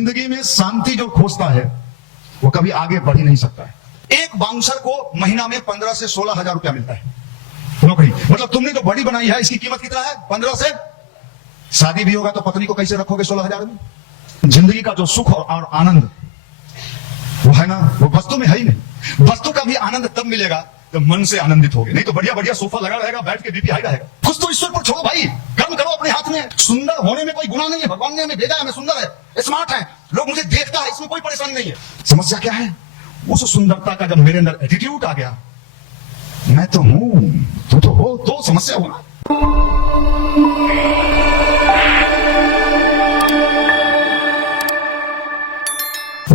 जिंदगी में शांति जो खोजता है वो कभी आगे बढ़ ही नहीं सकता है। एक बाउंसर को महीना में 15 से 16 हजार रुपया मिलता है नौकरी। मतलब तुमने जो बड़ी बनाई है इसकी कीमत कितना है? 15 से। शादी भी होगा तो पत्नी को कैसे रखोगे 16 हजार में? जिंदगी का जो सुख और आनंद वो है ना, वो वस्तु में है ही नहीं। वस्तु का भी आनंद तब मिलेगा जब मन से आनंदित होगे, नहीं तो बढ़िया बढ़िया सोफा लगा रहेगा, बैठ के बीपी हाई रहेगा। कुछ तो ईश्वर पर छोड़ो भाई, कर्म करो अपने हाथ में। सुंदर होने में कोई गुनाह नहीं है, भगवान ने हमें भेजा है, हमें सुंदर है, स्मार्ट है, लोग मुझे देखता है, इसमें कोई परेशानी नहीं है। समस्या क्या है? उस सुंदरता का जब मेरे अंदर एटीट्यूड आ गया, मैं तो हूं तू तो हो, तो समस्या हो ना।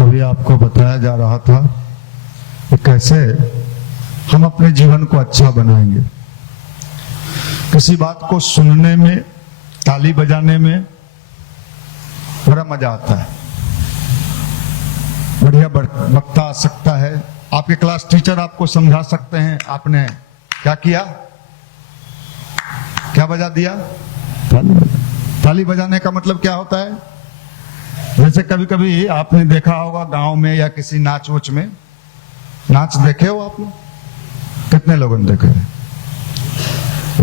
अभी आपको बताया जा रहा था कि कैसे हम अपने जीवन को अच्छा बनाएंगे। किसी बात को सुनने में, ताली बजाने में बड़ा मजा आता है, बढ़िया वक्ता आ सकता है, आपके क्लास टीचर आपको समझा सकते हैं। आपने क्या किया? क्या बजा दिया? ताली बजाने का मतलब क्या होता है? जैसे कभी कभी आपने देखा होगा गांव में या किसी नाच वोच में, नाच देखे हो आप लोग? कितने लोगों ने देखे?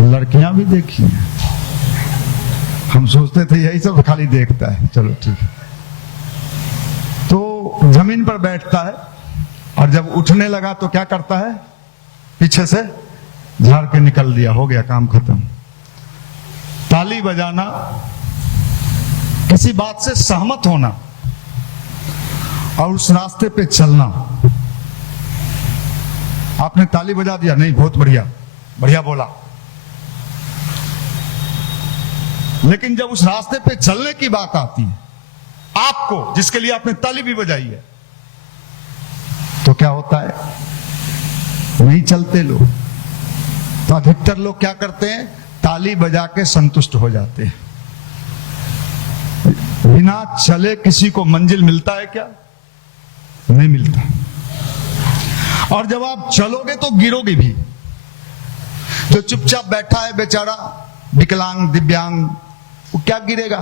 लड़कियां भी देखी हैं। हम सोचते थे यही सब खाली देखता है, चलो ठीक है। तो जमीन पर बैठता है और जब उठने लगा तो क्या करता है? पीछे से झाड़ के निकल दिया, हो गया काम खत्म। ताली बजाना, किसी बात से सहमत होना और उस रास्ते पे चलना। आपने ताली बजा दिया, नहीं बहुत बढ़िया, बढ़िया बोला, लेकिन जब उस रास्ते पे चलने की बात आती है आपको, जिसके लिए आपने ताली भी बजाई है, तो क्या होता है? नहीं चलते लोग। तो अधिकतर लोग क्या करते हैं? ताली बजा के संतुष्ट हो जाते हैं। बिना चले किसी को मंजिल मिलता है क्या? नहीं मिलता। और जब आप चलोगे तो गिरोगे भी। जो चुपचाप बैठा है बेचारा, विकलांग, दिव्यांग, वो क्या गिरेगा?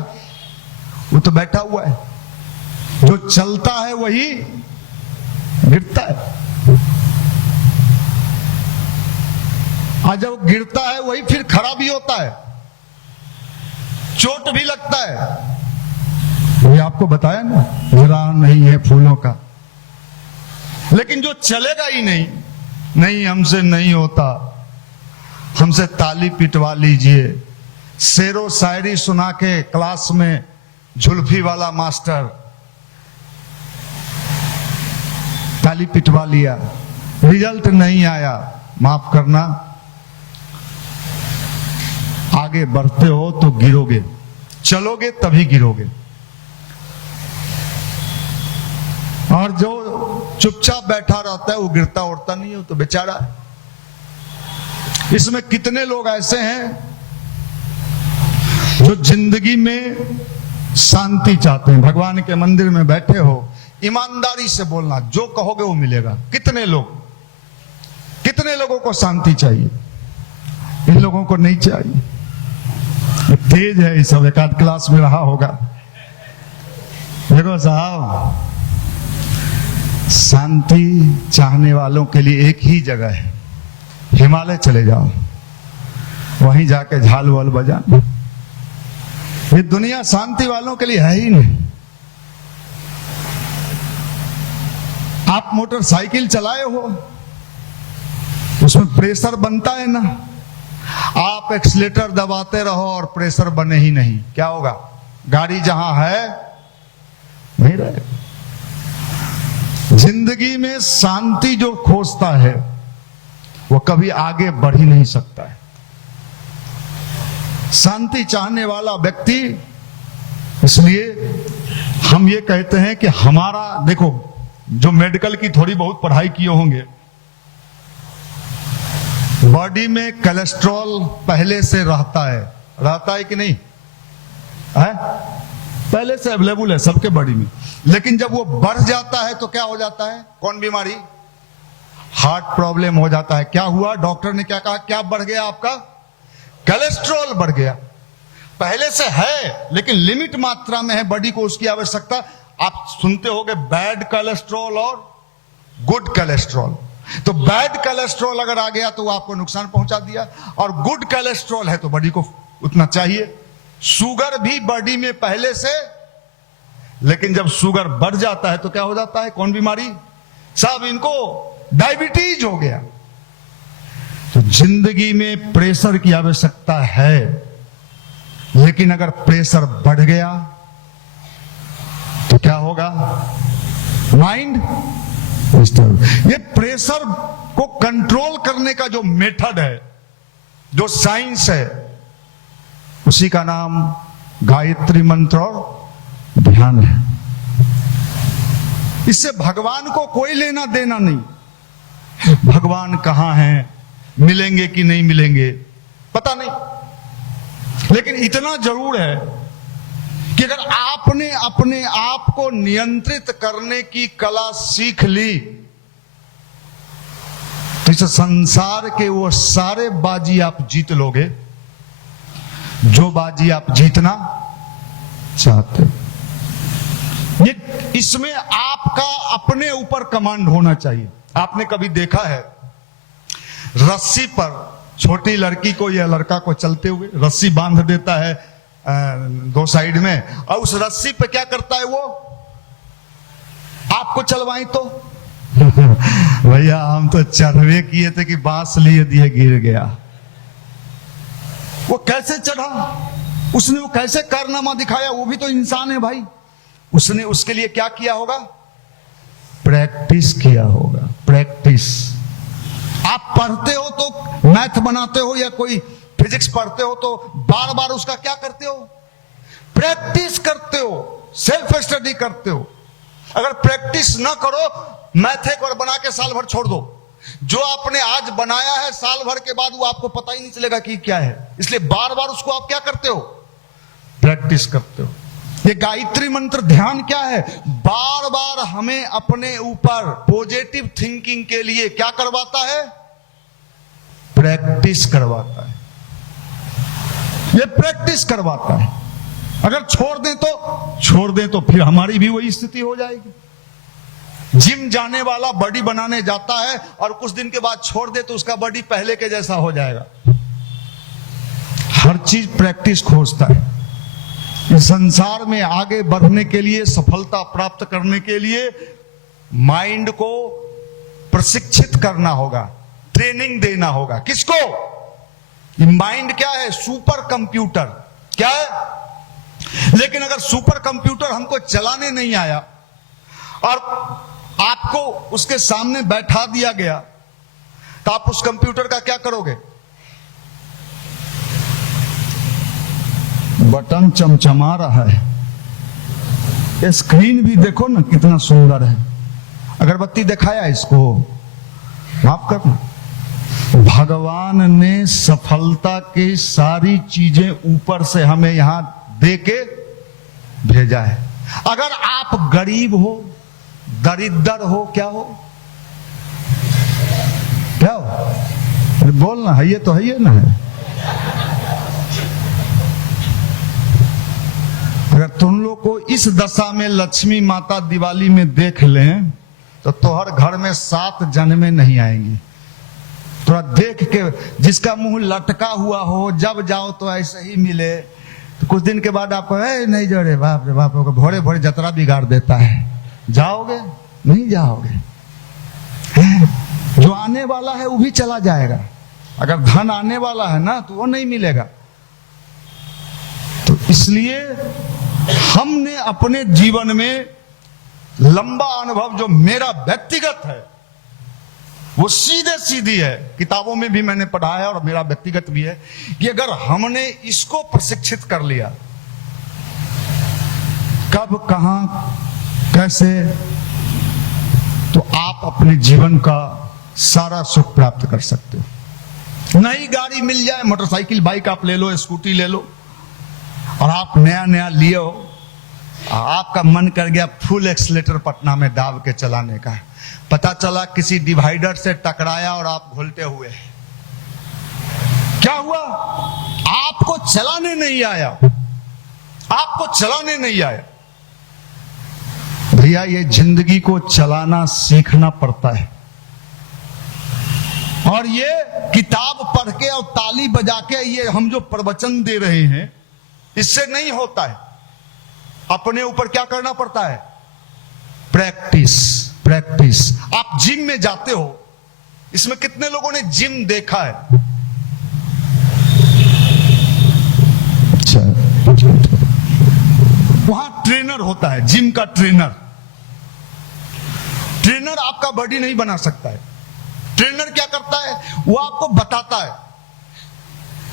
वो तो बैठा हुआ है। जो चलता है वही गिरता है, और जब गिरता है वही फिर खड़ा भी होता है, चोट भी लगता है। ये आपको बताया ना, जरा नहीं है फूलों का। लेकिन जो चलेगा ही नहीं, नहीं हमसे नहीं होता, हमसे ताली पिटवा लीजिए। शेरो शायरी सुना के क्लास में जुल्फी वाला मास्टर ताली पिटवा लिया, रिजल्ट नहीं आया, माफ करना, आगे बढ़ते हो तो गिरोगे, चलोगे तभी गिरोगे। और जो चुपचाप बैठा रहता है वो गिरता उड़ता नहीं हो, तो बेचारा है। इसमें कितने लोग ऐसे हैं जो जिंदगी में शांति चाहते हैं? भगवान के मंदिर में बैठे हो, ईमानदारी से बोलना, जो कहोगे वो मिलेगा। कितने लोगों को शांति चाहिए? इन लोगों को नहीं चाहिए। तेज है ये सब, एक आध क्लास में रहा होगा। देखो साहब, शांति चाहने वालों के लिए एक ही जगह है, हिमालय चले जाओ, वहीं जाके झाल वाल बजा। ये दुनिया शांति वालों के लिए है ही नहीं। आप मोटरसाइकिल चलाए हो, उसमें प्रेशर बनता है ना। आप एक्सीलेटर दबाते रहो और प्रेशर बने ही नहीं, क्या होगा? गाड़ी जहां है नहीं रहेगा। जिंदगी में शांति जो खोजता है वो कभी आगे बढ़ ही नहीं सकता है। शांति चाहने वाला व्यक्ति, इसलिए हम ये कहते हैं कि हमारा, देखो, जो मेडिकल की थोड़ी बहुत पढ़ाई किए होंगे, बॉडी में कोलेस्ट्रॉल पहले से रहता है कि नहीं है? पहले से अवेलेबल है सबके बॉडी में। लेकिन जब वो बढ़ जाता है तो क्या हो जाता है? कौन बीमारी? हार्ट प्रॉब्लम हो जाता है। क्या हुआ? डॉक्टर ने क्या कहा? क्या बढ़ गया आपका? कोलेस्ट्रॉल बढ़ गया। पहले से है लेकिन लिमिट मात्रा में है, बॉडी को उसकी आवश्यकता। आप सुनते होंगे बैड कोलेस्ट्रॉल और गुड कोलेस्ट्रॉल। तो बैड कोलेस्ट्रॉल अगर आ गया तो वो आपको नुकसान पहुंचा दिया, और गुड कोलेस्ट्रॉल है तो बॉडी को उतना चाहिए। शुगर भी बॉडी में पहले से, लेकिन जब शुगर बढ़ जाता है तो क्या हो जाता है? कौन बीमारी? साहब इनको डायबिटीज हो गया। तो जिंदगी में प्रेशर की आवश्यकता है, लेकिन अगर प्रेशर बढ़ गया तो क्या होगा? Mind disturb. ये प्रेशर को कंट्रोल करने का जो मेथड है, जो साइंस है, उसी का नाम गायत्री मंत्र और ध्यान है। इससे भगवान को कोई लेना देना नहीं। भगवान कहां हैं, मिलेंगे कि नहीं मिलेंगे पता नहीं, लेकिन इतना जरूर है कि अगर आपने अपने आप को नियंत्रित करने की कला सीख ली तो इस संसार के वो सारे बाजी आप जीत लोगे जो बाजी आप जीतना चाहते हो। ये इसमें आपका अपने ऊपर कमांड होना चाहिए। आपने कभी देखा है रस्सी पर छोटी लड़की को या लड़का को चलते हुए रस्सी बांध देता है दो साइड में, और उस रस्सी पे क्या करता है वो? आपको चलवाई तो भैया हम तो चढ़वे किए थे कि बांस लिए दिए गिर गया। वो कैसे चढ़ा, उसने वो कैसे कारनामा दिखाया? वो भी तो इंसान है भाई। उसने उसके लिए क्या किया होगा? प्रैक्टिस किया होगा। प्रैक्टिस। आप पढ़ते हो तो मैथ बनाते हो या कोई फिजिक्स पढ़ते हो तो बार बार उसका क्या करते हो? प्रैक्टिस करते हो, सेल्फ स्टडी करते हो। अगर प्रैक्टिस ना करो, मैथ एक बार बना के साल भर छोड़ दो, जो आपने आज बनाया है साल भर के बाद वो आपको पता ही नहीं चलेगा कि क्या है। इसलिए बार बार उसको आप क्या करते हो? प्रैक्टिस करते हो। ये गायत्री मंत्र ध्यान क्या है? बार बार हमें अपने ऊपर पॉजिटिव थिंकिंग के लिए क्या करवाता है? प्रैक्टिस करवाता है। ये प्रैक्टिस करवाता है। अगर छोड़ दें तो फिर हमारी भी वही स्थिति हो जाएगी। जिम जाने वाला बॉडी बनाने जाता है और कुछ दिन के बाद छोड़ दे तो उसका बॉडी पहले के जैसा हो जाएगा। हर चीज प्रैक्टिस खोजता है। इस संसार में आगे बढ़ने के लिए, सफलता प्राप्त करने के लिए माइंड को प्रशिक्षित करना होगा, ट्रेनिंग देना होगा। किसको? माइंड क्या है? Super computer. क्या है? लेकिन अगर सुपर कंप्यूटर हमको चलाने नहीं आया और आपको उसके सामने बैठा दिया गया तो आप उस कंप्यूटर का क्या करोगे? बटन चमचमा रहा है, स्क्रीन भी देखो ना कितना सुंदर है। अगरबत्ती दिखाया इसको, माफ करना। भगवान ने सफलता की सारी चीजें ऊपर से हमें यहां दे के भेजा है। अगर आप गरीब हो, दरिद्र हो, क्या हो? क्या हो? अरे बोलना है, ये तो है, ये ना है। अगर तुम लोग को इस दशा में लक्ष्मी माता दिवाली में देख लें तो तोहर घर में 7 जन्में नहीं आएंगी। थोड़ा देख के, जिसका मुंह लटका हुआ हो, जब जाओ तो ऐसे ही मिले, तो कुछ दिन के बाद आपको नहीं जोड़े, बाप रे बाप, भोरे भोरे जतरा बिगाड़ देता है। जाओगे? नहीं जाओगे। जो आने वाला है वो भी चला जाएगा। अगर धन आने वाला है ना तो वो नहीं मिलेगा। तो इसलिए हमने अपने जीवन में लंबा अनुभव, जो मेरा व्यक्तिगत है, वो सीधे सीधी है। किताबों में भी मैंने पढ़ा है और मेरा व्यक्तिगत भी है कि अगर हमने इसको प्रशिक्षित कर लिया, कब, कहां, कैसे, तो आप अपने जीवन का सारा सुख प्राप्त कर सकते हो। नई गाड़ी मिल जाए, मोटरसाइकिल, बाइक आप ले लो, स्कूटी ले लो, और आप नया नया लिए हो, आपका मन कर गया फुल एक्सीलेटर पटना में दाब के चलाने का, पता चला किसी डिवाइडर से टकराया और आप घुलटे हुए। क्या हुआ? आपको चलाने नहीं आया। आपको चलाने नहीं आया। भैया ये जिंदगी को चलाना सीखना पड़ता है, और ये किताब पढ़ के और ताली बजा के ये हम जो प्रवचन दे रहे हैं इससे नहीं होता है। अपने ऊपर क्या करना पड़ता है? Practice practice. आप जिम में जाते हो, इसमें कितने लोगों ने जिम देखा है? अच्छा, वहां ट्रेनर होता है, जिम का ट्रेनर। ट्रेनर आपका बॉडी नहीं बना सकता है। ट्रेनर क्या करता है? वो आपको बताता है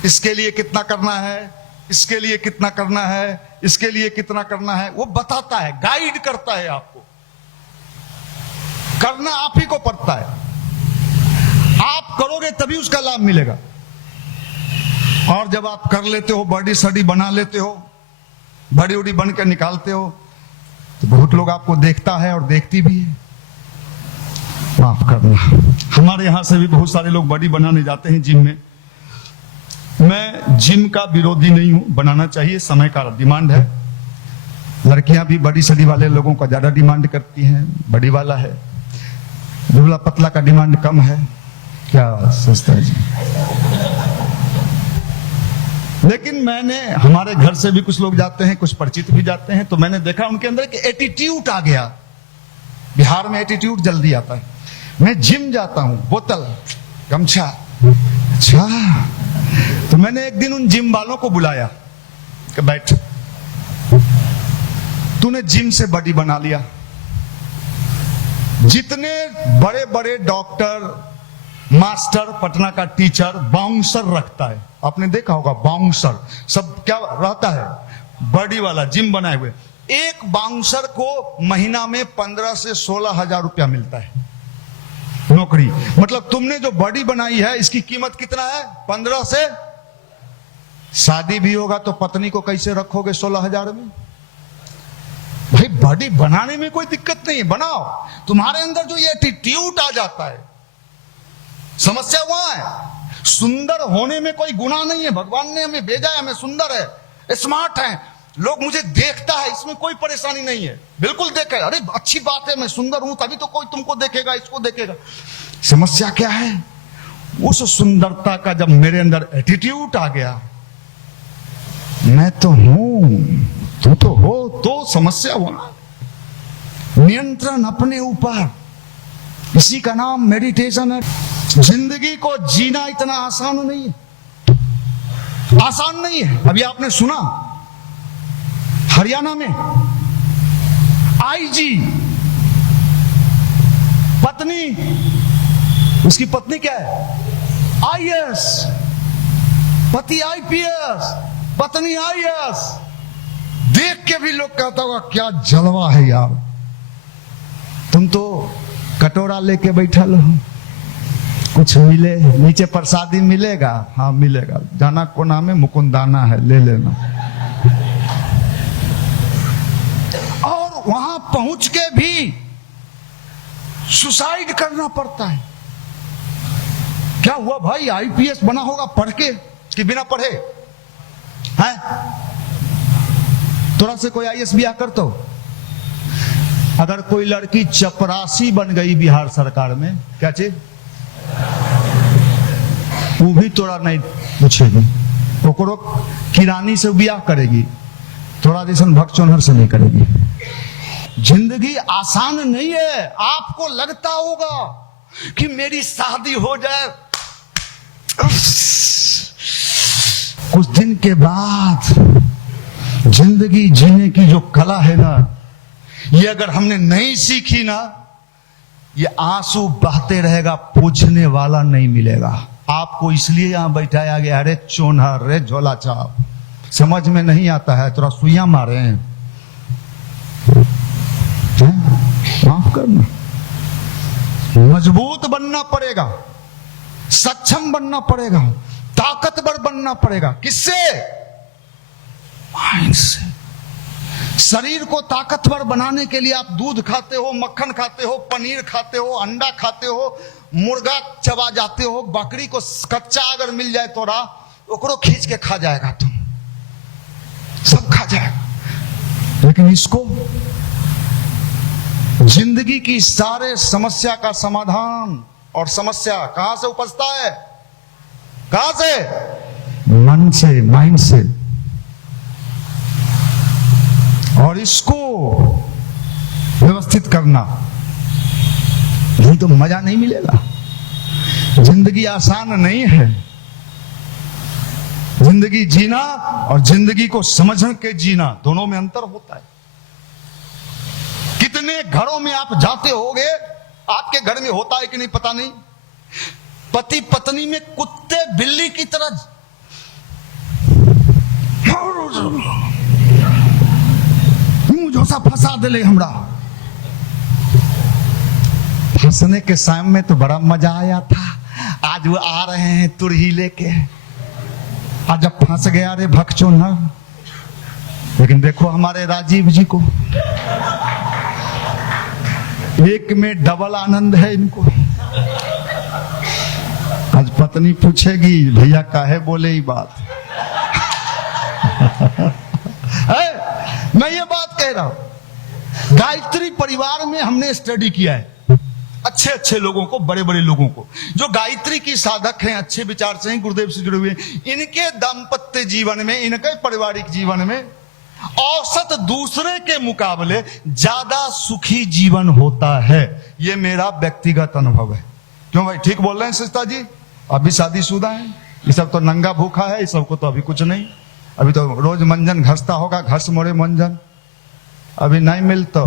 इसके लिए कितना करना है, इसके लिए कितना करना है, इसके लिए कितना करना है। वो बताता है, गाइड करता है आपको। करना आप ही को पड़ता है। आप करोगे तभी उसका लाभ मिलेगा। और जब आप कर लेते हो, बॉडी सडी बना लेते हो, बड़ी उड़ी बन के निकालते हो, तो बहुत लोग आपको देखता है और देखती भी है। माफ करना, हमारे यहां से भी बहुत सारे लोग बॉडी बनाने जाते हैं जिम में। मैं जिम का विरोधी नहीं हूं, बनाना चाहिए, समय का डिमांड है। लड़कियां भी बड़ी सड़ी वाले लोगों का ज्यादा डिमांड करती हैं, बड़ी वाला है। दुबला पतला का डिमांड कम है। क्या सोचता है जी? लेकिन मैंने, हमारे घर से भी कुछ लोग जाते हैं, कुछ परिचित भी जाते हैं, तो मैंने देखा उनके अंदर कि एटीट्यूड आ गया। बिहार में एटीट्यूड जल्दी आता है। मैं जिम जाता हूं, बोतल गमछा। अच्छा, तो मैंने एक दिन उन जिम वालों को बुलाया कि बैठ, तूने जिम से बॉडी बना लिया। जितने बड़े बड़े डॉक्टर, मास्टर, पटना का टीचर बाउंसर रखता है, आपने देखा होगा बाउंसर, सब क्या रहता है? बॉडी वाला, जिम बनाए हुए। एक बाउंसर को महीना में 15 से 16 हजार रुपया मिलता है नौकरी। मतलब तुमने जो बॉडी बनाई है इसकी कीमत कितना है? 15 से। शादी भी होगा तो पत्नी को कैसे रखोगे 16 हजार में? भाई बॉडी बनाने में कोई दिक्कत नहीं है, बनाओ। तुम्हारे अंदर जो ये एटीट्यूड आ जाता है, समस्या वहां है। सुंदर होने में कोई गुनाह नहीं है, भगवान ने हमें भेजा है, हमें सुंदर है, स्मार्ट है, लोग मुझे देखता है, इसमें कोई परेशानी नहीं है। बिल्कुल देखे, अरे अच्छी बात है, मैं सुंदर हूं तभी तो कोई तुमको देखेगा, इसको देखेगा। समस्या क्या है? उस सुंदरता का जब मेरे अंदर एटीट्यूड आ गया, मैं तो हूं, तू तो हो, तो समस्या वहां। नियंत्रण अपने ऊपर, इसी का नाम मेडिटेशन है। जिंदगी को जीना इतना आसान नहीं है, आसान नहीं है। अभी आपने सुना हरियाणा में आईजी पत्नी, उसकी पत्नी क्या है? आईएएस, पति आईपीएस, पत्नी आईएएस। देख के भी लोग कहता होगा क्या जलवा है यार, तुम तो कटोरा लेके बैठा लो, कुछ मिले नीचे प्रसादी मिलेगा? हाँ मिलेगा, जाना कोना में मुकुंदाना है, ले लेना। और वहां पहुंच के भी सुसाइड करना पड़ता है। क्या हुआ भाई? आईपीएस बना होगा पढ़ के कि बिना पढ़े? है थोड़ा से कोई आईएएस बिया कर तो। अगर कोई लड़की चपरासी बन गई बिहार सरकार में, क्या चीज, वो भी तोड़ा नहीं पूछेगी, ओकरो किरानी से बियाह करेगी, थोड़ा जैसन भक्चोनहर से नहीं करेगी। जिंदगी आसान नहीं है। आपको लगता होगा कि मेरी शादी हो जाए, कुछ दिन के बाद जिंदगी जीने की जो कला है ना, ये अगर हमने नहीं सीखी ना, ये आंसू बहते रहेगा, पूछने वाला नहीं मिलेगा। आपको इसलिए यहां बैठाया गया, अरे चोनहर, रे झोला छाप, समझ में नहीं आता है, थोड़ा सुइयां मारे हैं। माफ करना, मजबूत बनना पड़ेगा, सक्षम बनना पड़ेगा, ताकतवर बनना पड़ेगा। किससे? माइंड से। शरीर को ताकतवर बनाने के लिए आप दूध खाते हो, मक्खन खाते हो, पनीर खाते हो, अंडा खाते हो, मुर्गा चबा जाते हो, बकरी को कच्चा अगर मिल जाए तो ओकरो खींच के खा जाएगा, तुम सब खा जाएगा। लेकिन इसको जिंदगी की सारे समस्या का समाधान और समस्या कहां से उपजता है? कहां से? मन से, माइंड से। और इसको व्यवस्थित करना, नहीं तो मजा नहीं मिलेगा। जिंदगी आसान नहीं है। जिंदगी जीना और जिंदगी को समझ के जीना, दोनों में अंतर होता है। कितने घरों में आप जाते होगे, आपके घर में होता है कि नहीं पता नहीं, पति पत्नी में कुत्ते बिल्ली की तरह झोसा फंसा दिले। हमरा फंसने के समय में तो बड़ा मजा आया था। आज वो आ रहे हैं तुरही लेके, आज जब फंस गया रे भक्चो न। लेकिन देखो हमारे राजीव जी को, एक में डबल आनंद है इनको। आज पत्नी पूछेगी भैया काहे बोले ये बात है? मैं ये बात कह रहा हूं, गायत्री परिवार में हमने स्टडी किया है अच्छे अच्छे लोगों को, बड़े बड़े लोगों को जो गायत्री की साधक हैं, अच्छे विचार से हैं, गुरुदेव से जुड़े हुए हैं। इनके दाम्पत्य जीवन में, इनके पारिवारिक जीवन में औसत दूसरे के मुकाबले ज्यादा सुखी जीवन होता है। ये मेरा व्यक्तिगत अनुभव है। क्यों भाई, ठीक बोल रहे हैं सिस्ता जी? अभी शादीशुदा है, ये सब तो नंगा भूखा है, इस सबको तो अभी कुछ नहीं। अभी तो रोज मंजन घसता होगा, घस मोड़े मंजन अभी नहीं मिलता।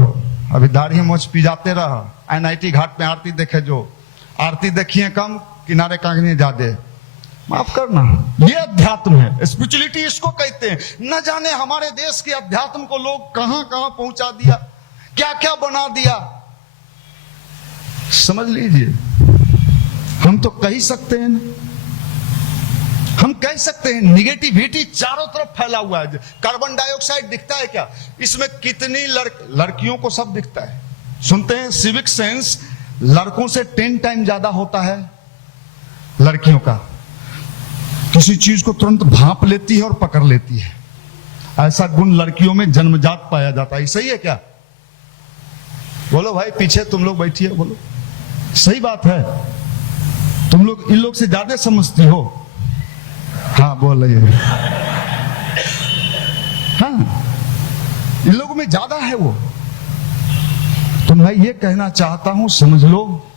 अभी दाढ़ी मोछ पी जाते रहा। NIT घाट पे आरती देखे, जो आरती देखिए कम, किनारे कांगने ज्यादा। माफ करना, ये अध्यात्म है, स्पिरिचुअलिटी इसको कहते हैं। न जाने हमारे देश के अध्यात्म को लोग कहां कहां पहुंचा दिया, क्या क्या बना दिया। समझ लीजिए, हम तो कह ही सकते हैं ना, हम कह सकते हैं निगेटिविटी चारों तरफ फैला हुआ है। कार्बन डाइऑक्साइड दिखता है क्या? इसमें कितनी लड़कियों को सब दिखता है। सुनते हैं सिविक सेंस लड़कों से 10 टाइम ज्यादा होता है लड़कियों का। किसी चीज को तुरंत भांप लेती है और पकड़ लेती है। ऐसा गुण लड़कियों में जन्मजात पाया जाता है। सही है क्या? बोलो भाई, पीछे तुम लोग बैठिए, बोलो। सही बात है। तुम लोग इन लोग से ज्यादा समझती हो। हाँ बोल रही है। हाँ, इन लोगों में ज्यादा है वो। तो मैं ये कहना चाहता हूं, समझ लो,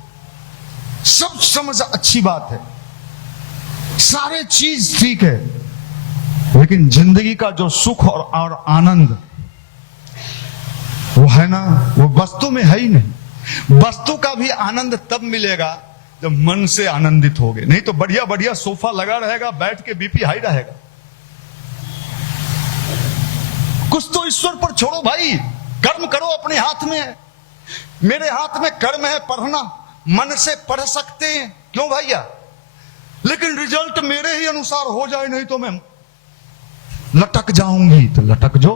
सब समझ अच्छी बात है, सारे चीज ठीक है, लेकिन जिंदगी का जो सुख और आनंद वो है ना, वो वस्तु में है ही नहीं। वस्तु का भी आनंद तब मिलेगा जब मन से आनंदित होगे। नहीं तो बढ़िया बढ़िया सोफा लगा रहेगा, बैठ के बीपी हाई रहेगा। कुछ तो ईश्वर पर छोड़ो भाई, कर्म करो, अपने हाथ में है। मेरे हाथ में कर्म है, पढ़ना, मन से पढ़ सकते हैं, क्यों भैया? लेकिन रिजल्ट मेरे ही अनुसार हो जाए, नहीं तो मैं लटक जाऊंगी। तो लटक जो,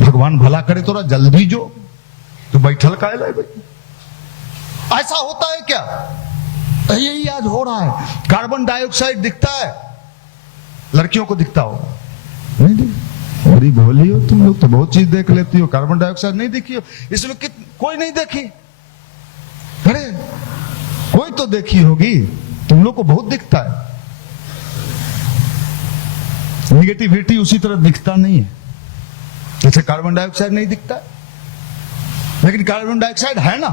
भगवान भला करे तोरा जल्दी जो, तो बैठल का भाई। ऐसा होता है क्या? यही आज हो रहा है। कार्बन डाइऑक्साइड दिखता है, लड़कियों को दिखता होगा नहीं? बड़ी भोली हो तुम लोग, तो बहुत चीज देख लेती हो, कार्बन डाइऑक्साइड नहीं देखी हो? इसमें कोई नहीं देखी? अरे कोई तो देखी होगी, तुम लोग को बहुत दिखता है। निगेटिविटी उसी तरह दिखता नहीं है जैसे कार्बन डाइऑक्साइड नहीं दिखता है। लेकिन कार्बन डाइऑक्साइड है ना,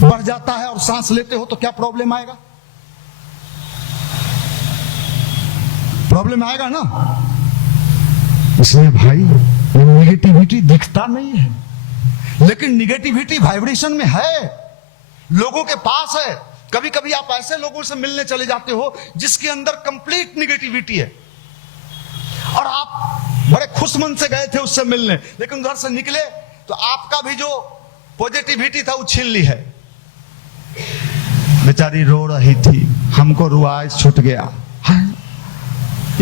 बढ़ जाता है और सांस लेते हो तो क्या प्रॉब्लम आएगा? प्रॉब्लम आएगा ना। इसलिए भाई, निगेटिविटी दिखता नहीं है, लेकिन निगेटिविटी वाइब्रेशन में है, लोगों के पास है। कभी कभी आप ऐसे लोगों से मिलने चले जाते हो जिसके अंदर कंप्लीट निगेटिविटी है, और आप बड़े खुश मन से गए थे उससे मिलने, लेकिन उधर से निकले तो आपका भी जो पॉजिटिविटी था वो छीन ली है। बेचारी रो रही थी, हमको रुआज छूट गया।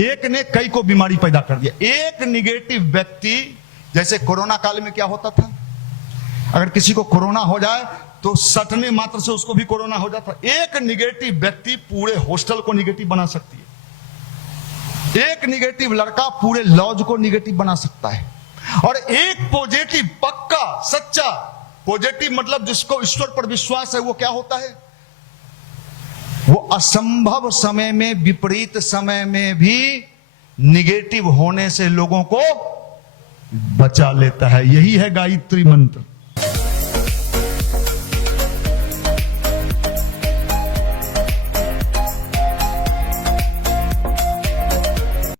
एक ने कई को बीमारी पैदा कर दिया। एक निगेटिव व्यक्ति, जैसे कोरोना काल में क्या होता था, अगर किसी को कोरोना हो जाए तो सटने मात्र से उसको भी कोरोना हो जाता। एक निगेटिव व्यक्ति पूरे हॉस्टल को निगेटिव बना सकती है। एक निगेटिव लड़का पूरे लॉज को निगेटिव बना सकता है। और एक पॉजिटिव, पक्का, सच्चा पॉजिटिव मतलब जिसको ईश्वर पर विश्वास है वो क्या होता है, वो असंभव समय में, विपरीत समय में भी निगेटिव होने से लोगों को बचा लेता है। यही है गायत्री मंत्र।